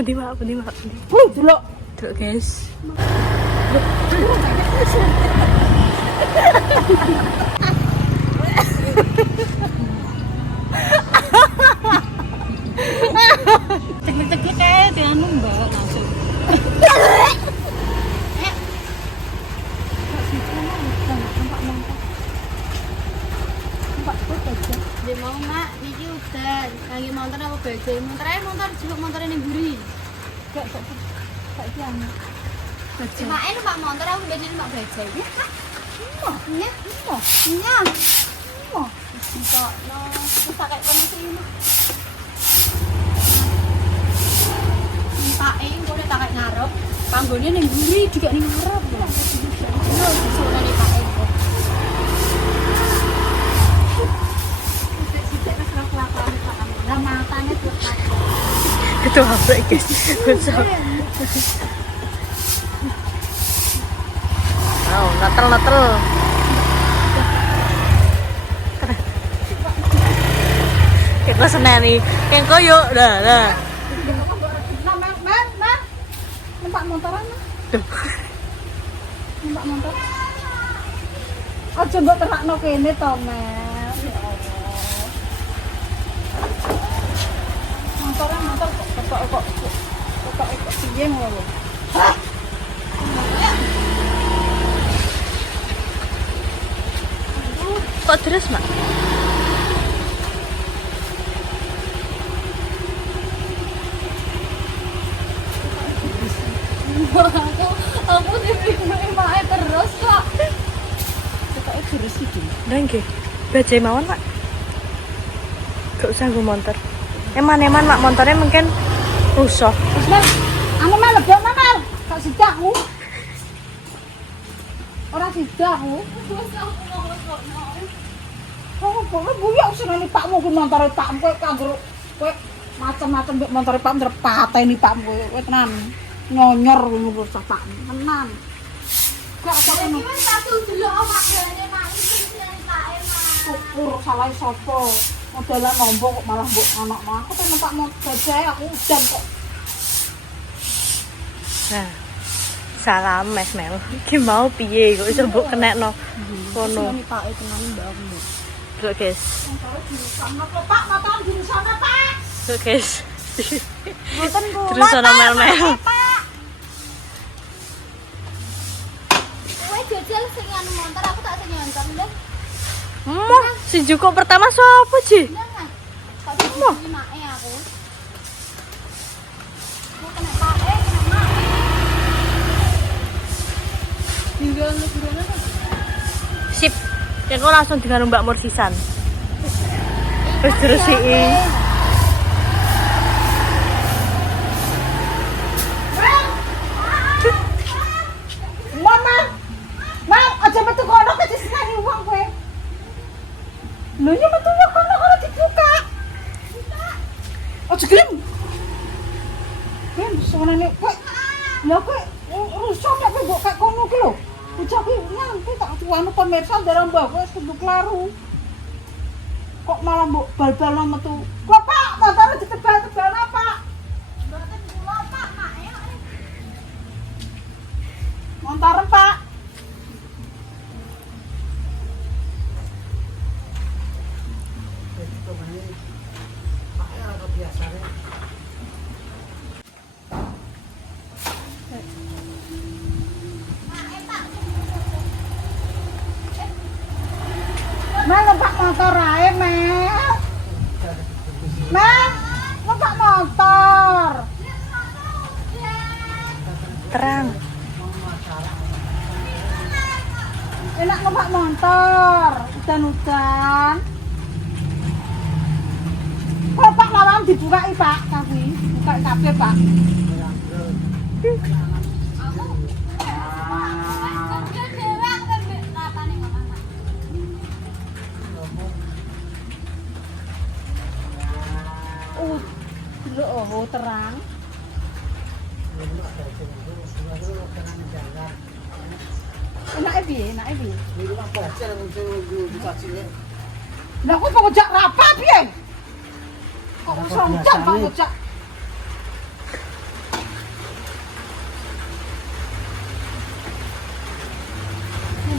Pundi Mak? Delok. Delok guys. Ceklik-ceklik kayak dianu Mbak langsung. Dia mau mak, niki udah lagi motor apa bajai motor juga motor ini gurih. Gak iki anu. Mak ini mak motor aku bajai mak bajai. Iya. Bisa no, bisa kayak kono sih ini. Tak boleh tak kayak ngarep. Panggone ning gurih juga ning ngarep. Yo disuruh ning Pak Eko. Matanya tuh Itu apa guys? Besok. Wow, natel. Kita seneni. Yang koyo dah. Numpak motoran. Duh. Numpak motor. Aja mbok terakno kene to, Mel. Ya Allah. Motor kok piye ngono. Kok terus, Mak? aku dibeli mae terus kok. Kok terus iki. Nggih. Bajai mawon, Mak. Gak usah nggo motor. Eman Mak motornya mungkin rusak. Wis Mel, anu Mel lebok Mel. Kak sidakku. Ora sidakku. Oh, kok buyok seneni pakmu ku montore pakmu kowe kanggo kowe macam-macam mbek montore pakmu ndere pateni pakmu kowe tenan. Nyonyor ngono kok pakmu tenan. Gak apa ngono. Iki wis satu delok awakane mak iki sing kae mak. Syukur salah sapa. Modalan nombo kok malah mbok anakmu. Aku pengen numpak bajai aku udan kok. Nah. Salam Mas Mel. Iki mau piye kok iso mbok kenekno kono. Seneni pake tenan mbak aku. Delok guys. Montore jurusan kok Pak, motor jurusan Pak. Delok guys. Mboten kula. Terus ana mel-mel. Kowe jajal sing anu motor aku tak sing nyontor lho. Si Juko pertama sapa, Ji? Jangan. Tak dibeli mae aku. Mau kena pae, kena mae. Tinggal liburan apa? Sip. Ya kok langsung dengan Mbak Mur sisan. Wis diresiki. Mama. Mam, aja metu kono ke disini wong kowe. Lho ya metu ya kono dibuka. Aja gelem. Kan sonane kowe. Lah kowe rusak nek kowe mbok kek kono ki lho. Bocah ki nganti tak tuanu pemirsa ndara mbah kowe kudu klaru. Kok malah mbok bal-bal metu. Lho Pak, motor ditebal-tebal apa? Mboten kula Pak, mae. Montor Pak. Mel numpak motor ae, Mel. Mel, numpak motor. Terang. Enak numpak motor. Udan-udan. Kok Pak lawang dibukai, Pak? Tapi buka kabeh, Pak. Oh, terang. Enake piye? Lah kok ngejak rapat piye? Kok iso ngejak Pak ngejak?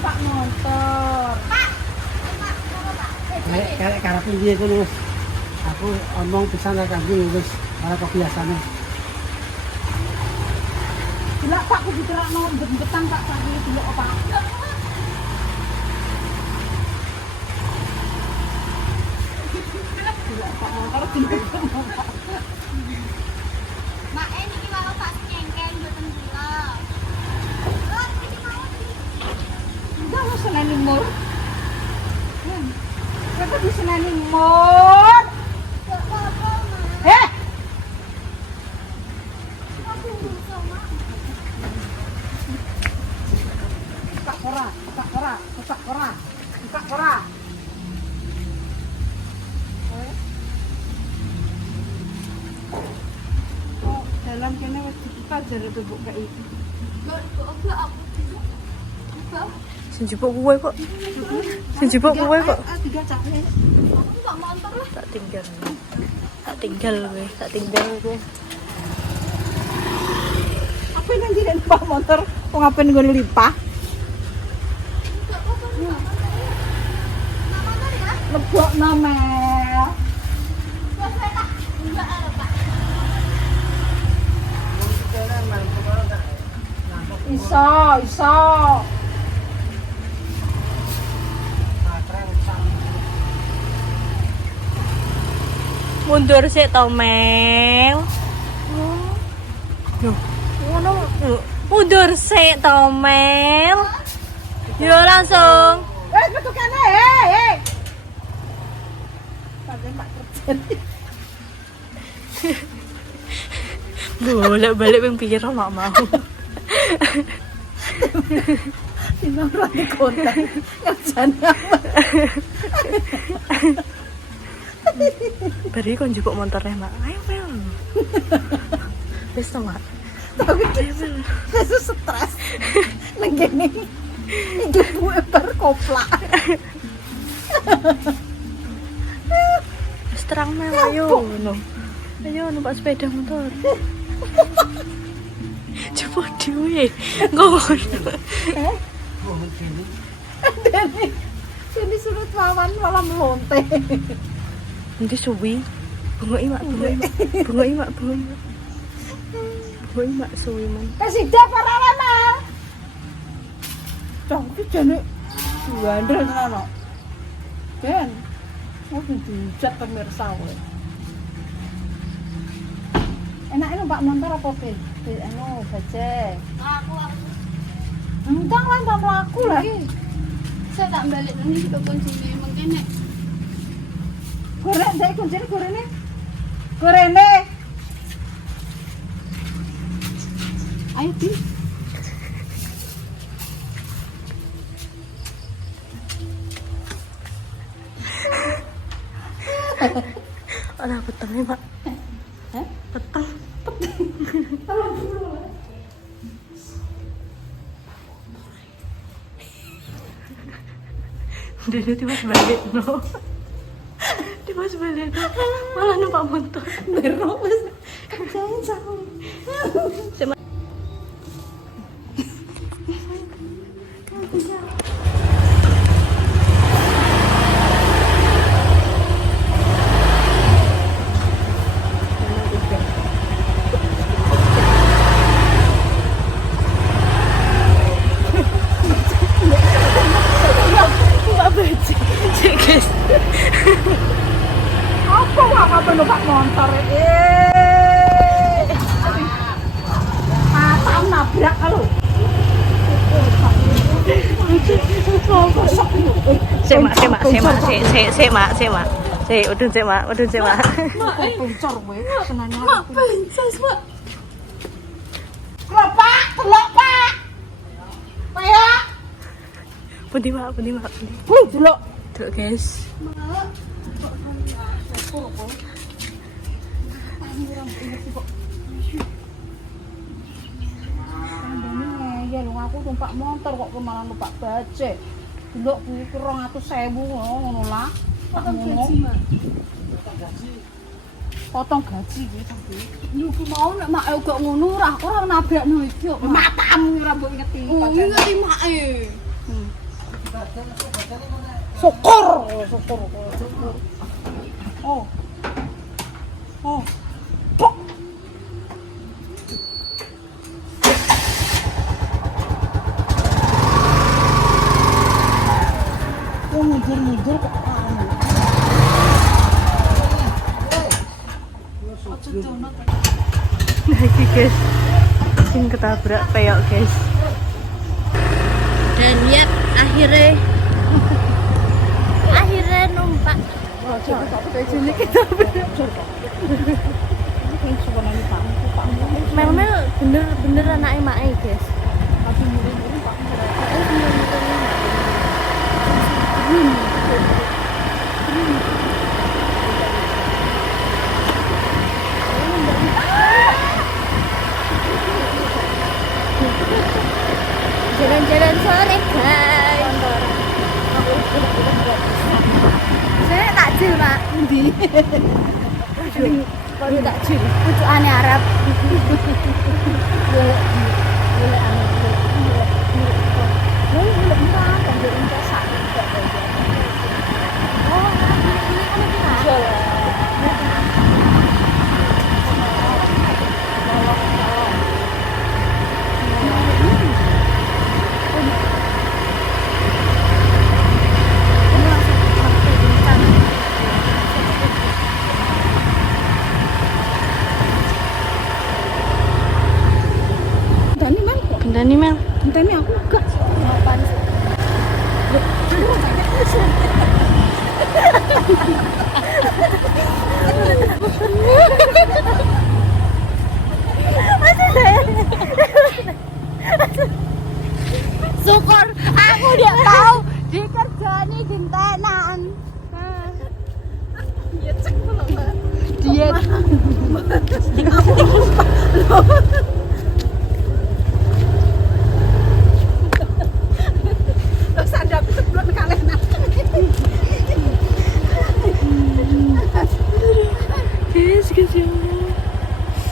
numpak motor. Kayak karep piye iku wis. Aku omong pisan ra kanggo wis ora kebiasane. Delok Pak kudu terakno mbet-mbetan Pak tadi delok apa. Delok Pak motor delok. Mak niki mau Pak cengken mboten gula. Oh, iki mau. Udah mau seneni mur. Kenapa di seneni mur? Gak apa-apa, Mak. Eh, Aku bisa, Mak. buka ora, buka ora, buka ora, buka ora. Oh, dalam kene wis dibuka jare bebuk kayak iki. Gak aku. Gak. Sing jupuk kowe kok. Sing jupuk kowe kok. Tiga capek. Aku gak montor lah. Tak tinggal. Tak tinggal kowe, tak tinggal kowe. Apa yang jadi numpak motor? Kok ngapain gue lipah? Gak apa-apa. Nak motor ya? Lebok namel. Gak saya tak. Enggak ada, Pak. Iso, iso. Mundur sik to, Mel. Loh, ngono. Mundur sik to, Mel. Yo langsung. Betul kan? Hei. Sampai Pak terjadi. Bolak-balik ping pira mak mau. Ini orang di kota. Kerjanya apa? Bari kon jupuk motornya, Mak. Ayo, Mel. Wis to, Mak. Tapi saya stres. Negene. Hidup gue berkoplak. Wis terang Mel, ayo ngono. Ayo numpak sepeda motor. Jupuk dhewe. Ngono. Sini surut wawan malah melonte. Nanti suwi. Bungoki, Mak, bungoki, Mak. Bungoki, Mak, bungoki, Mak. Bungoki, Mak, suwi man. Kasih dah para lama. Tapi jane bandel tenan kok. Ben. Mau dijat pemirsa kowe. Enake numpak motor apa pe? Anu baje. Aku. Entang lah tak mlaku lah. Saya tak balik ini ke kuncinya mungkin nek. Goreng saya kuncine gorene. Gorene. Ayo Di. Ana petenge, Mak. Hah? Peteng. Dia tiba balik no. Tiba balik no. Malah numpak motor. Bero wis. Jangan salah. Apa wah apa numpak motor Matam nabrak kalau. Udun, Mak. Pencor kowe senane. Mak pensos, Mak. Lho Pak, delok Pak. Kaya. Pundi, Mak, pundi. Delok. Delok, guys. Ya lu aku numpak motor kok malah numpak baje. Delok kuwi 200.000 ngono lah. Potong gaji, Mak. Potong gaji kuwi tapi. Lu ku mau nek mak kok ngono ora nabrakno iki kok. Matamu ora mbok ngeti. Oh, ngerti mak Syukur. Oh. Oh. Pok. Mundur kok anu. Lagi guys, sing ketabrak peyok guys. Dan ya akhirnya numpak. Mel bener anaknya Mae guys. Jalan-jalan sore guys. Saya takjil Pak. Endi? Kalau takjil, pucukane Arab. Gendani Mel. Enteni aku enggak. Apaan sih? Syukur aku dia tahu dikerjani dintenan. Ya cek lho, Mbak. Dia Terus ada aku sebelum kalian. Guys ya Allah.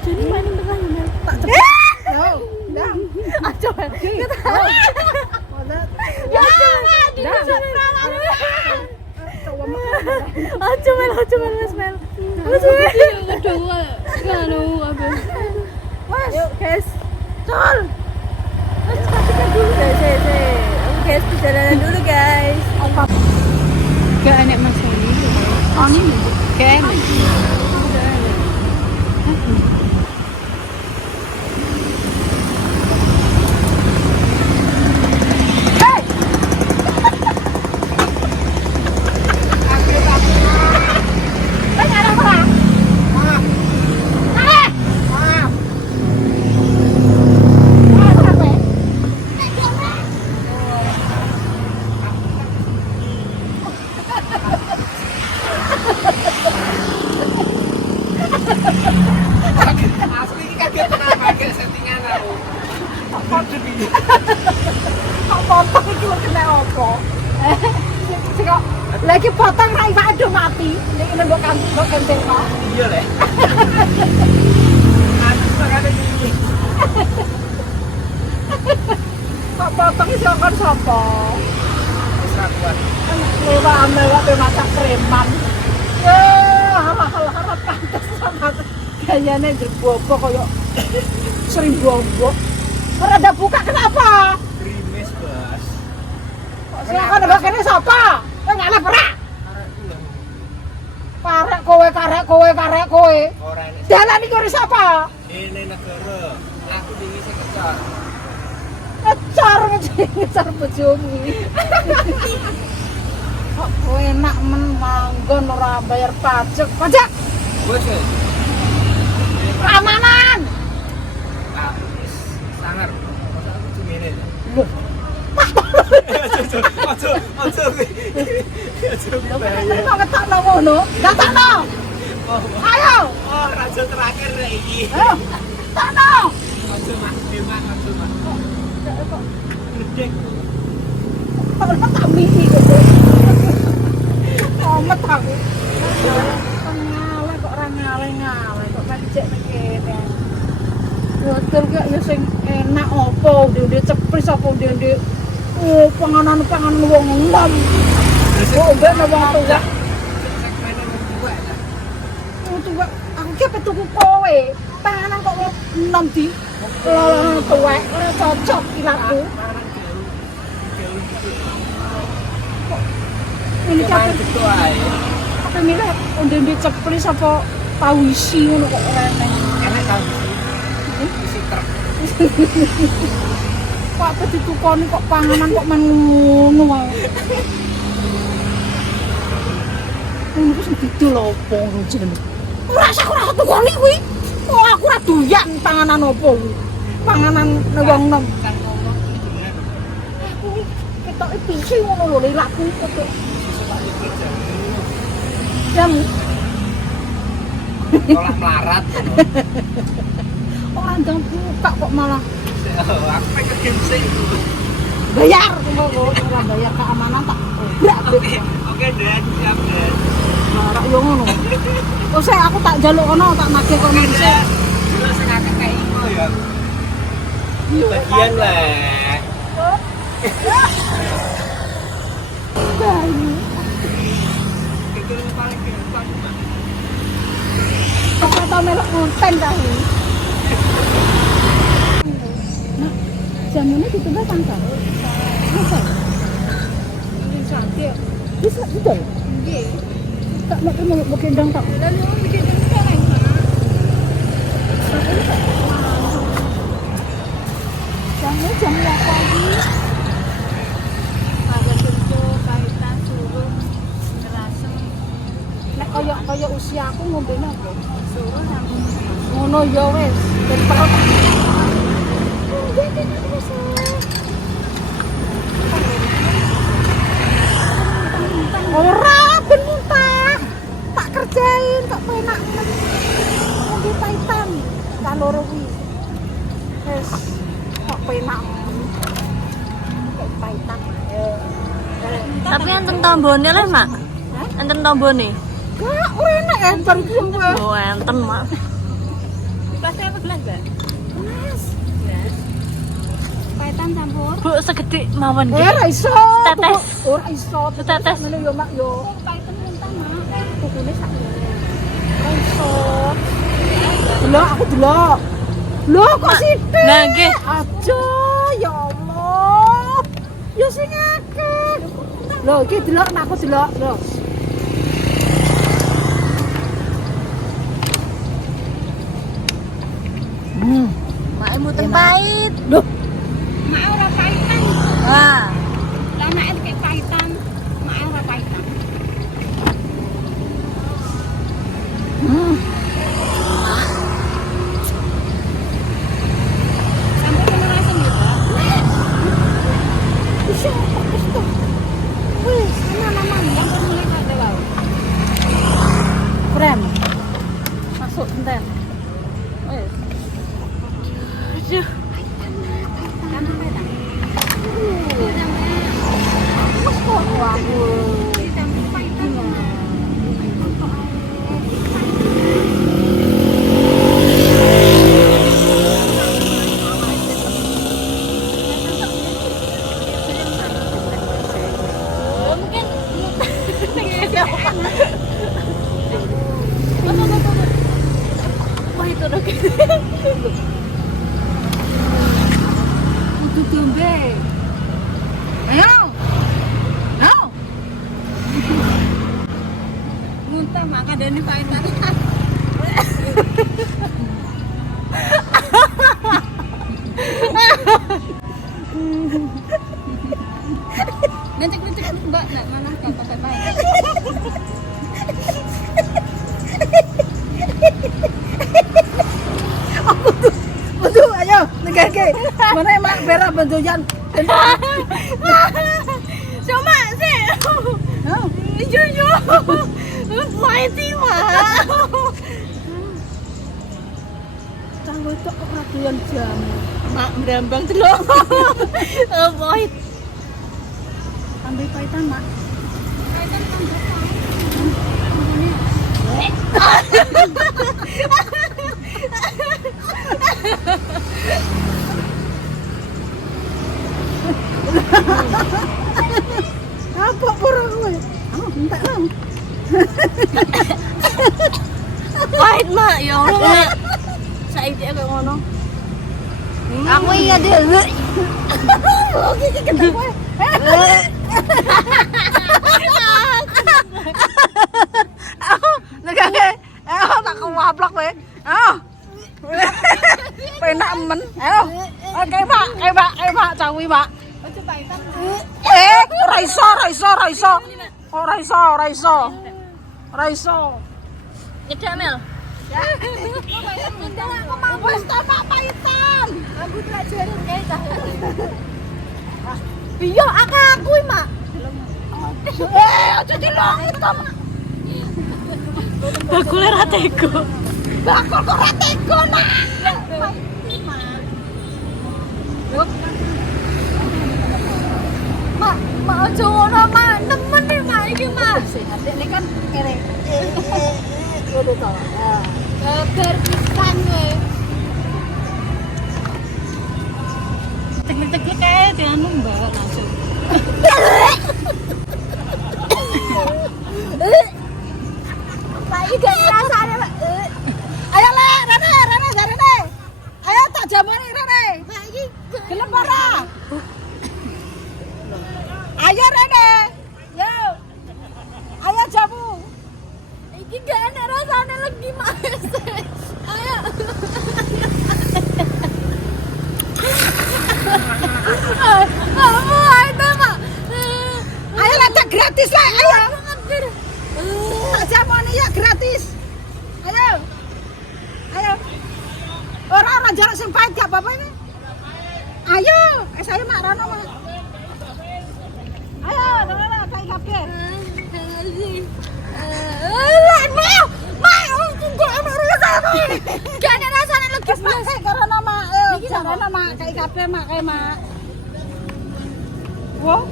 Jadi mainin tengah Mel. Tak cepet. Yo, ndang. Aja Mel. Ya, Aja Mel Mas Mel. kedua nganu aku. Yuk guys. Col. Let's kasihkan dulu guys. Oke guys, perjalanan dulu guys. Gak enak Mas ini. Ini gak enak. Asli ini kaget kenapa pakai settingan aku. potong iki lho kena apa? Sing kok lagi potong ra iwak do mati. Nek mbok kenteng kok. Iya le. Aku sakane iki. Kok potong iso kon sapa? Wis ra kuat. Lewat pe masak preman. Hal-hal pantes sama gayane jerbobo koyo sering bobo. Ora ada buka kenapa? Grimis, Bos. Silakan bakene sapa? Kowe ngalih ora? Karek kowe. Ora enek. Dalan iki ora sapa? Ini negara. Aku dingi sing kecor. Ngecar bojomu. Kok kowe enak men manggon ora bayar pajak. Pajak Bos. keamanan. Aku wis sangar. Masa aku cumene. Loh, Ojo. kok ngetokno ngono? Datangno. Ayo. Oh, raja terakhir rek iki. Ayo. Datangno. Ojo Mas, demak ojo Mas. Gledek. Ora tak mimi gitu. Omet aku. Kok ora ngale kok pancek kene. Hotel kok ya sing enak apa, ndek cepris apa ndek Panganan wong enom. Kok mbek wong tuwa. Tuwa aku ki tuku kowe. Panganan kok wong enom di. Lolo tuwek ora cocok ilaku. Ini capek betul ae. Apa milih onde-onde ceplis apa pawisi ngono kok ora enak. Enak kan? Isi truk. Kok apa ditukoni kok panganan kok men ngono wae. Ngono wis didol opo jenenge. Ora sak ora tukoni kuwi. Oh aku ora doyan panganan opo kuwi. Panganan wong nom. Aku ketoke piye ngono lho lilakku kok. Jam Olah melarat. orang jam buka kok malah Aku pengen gimse itu. bayar ora bayar keamanan tak Oke, Den, siap, Den. ora yo ngono. Terus aku tak njaluk ono tak nagih kono dhisik. Dulu sing akeh kayak iko ya. Bagian lah. Kekir paling gampang, Mak. Apa tau melok konten ta iki? Nah, jamune ditunggu tanggal. Masa? Ini cantik. Bisa betul. Nggih. Tak mau mau gendong tak. Lalu bikin sekarang, Mak. Jamnya jam apa lagi? Ada bentuk kaitan suruh ngerasem Nek kaya usia aku ngombene apa? suruh yang Ngono ya wis. Ben perut. Ora ben muntah. Tak kerjain kok penak. Ngombe paitan. Tak loro kuwi. Wis kok penak. Kok paitan. Tapi enten tombone le, Mak. Enten tombone. Gak ora enak enter kuwi. Oh, enten, Mak. plastik apa gelas, Mbak? Mas. Paitan campur. Bu segede mawon nggih. Ora iso. Tetes. Ora iso. Tetes. Ngene yo mak yo. Paitan muntah, Mak. Tukune sak. Ora iso. Delok aku delok. Lho kok sithik. Nah, nggih. Aja ya Allah. Ya sing akeh. Lho iki delok nek aku delok. Lho. Mak muten Enak. pahit. Loh, Mak ora paitan. Wah. Lah mak kayak paitan. Mak ora paitan. Campur ngerasem ya, Pak. iso kok wis to. Wis, aman-aman. Campur mulai kada wae. Keren. Masuk enten. Wis. Aduh. Campur paitan. Wis kok aku. Campur paitan. Wah, itu udah Kudu dombe. Ayo. Ayo. Muntah mak kadane paitan. Nanti Mbak, nak mana kau pakai baik. Betul, ayo, negake. Mana mak bera bentukan. Cuma sih. Jujur. Pahit sih, Mak. Canggo tok kok raduan jam. Mak berambang delok. Pahit. Ambil paitan, Mak. Paitan kan berapa? mak, ya Allah mak. Saiki kok ngono. Aku iya deh. Oke, iki gede kowe. Nekake. Tak kewaplok kowe. Penak men. Ayo. Oke, Pak, cawi, Pak. Ora iso. Ora iso. Nyedak Mel. Aku mau wis ta Pak paitan. Aku tak jaring kae ta. Iya, aku mak. Aja dilongi to. Bakule ra tega. Bakul kok ora tega, Mak. Mak aja ngono, Mak. Nemen nih, Mak iki, Mak. Adekne kan kene. Ngono to. Bar pisan kowe. Tegel-tegel kae dianu Mbak langsung. Mak iki gak rasane, Mak. Ayo Le, Rene jarene. Ayo tak jamani Rene. Mak iki Gelem ora? Ayo Rene. Yo. Ayo jamu. iki gak enak rasane lagi, Mak. Ayo. Kamu ayo, Mak. Ayo lah gratis lah, ayo. Tak jamani ya gratis. Ayo. Orang jarak sing pahit gak apa-apa ini. Ayo, saya mak Rano mak. Ayo, Rano kayak kabeh. Gak enak rasane lagi, Mak sik karo mak. Iki jarane mak kayak kabeh mak kae mak. Wo,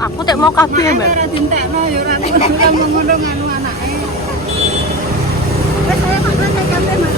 Aku tak mau kabeh, Mbak. ora dintekno ya ora ngono nganu anake. Wes saya mak kayak kabeh mak.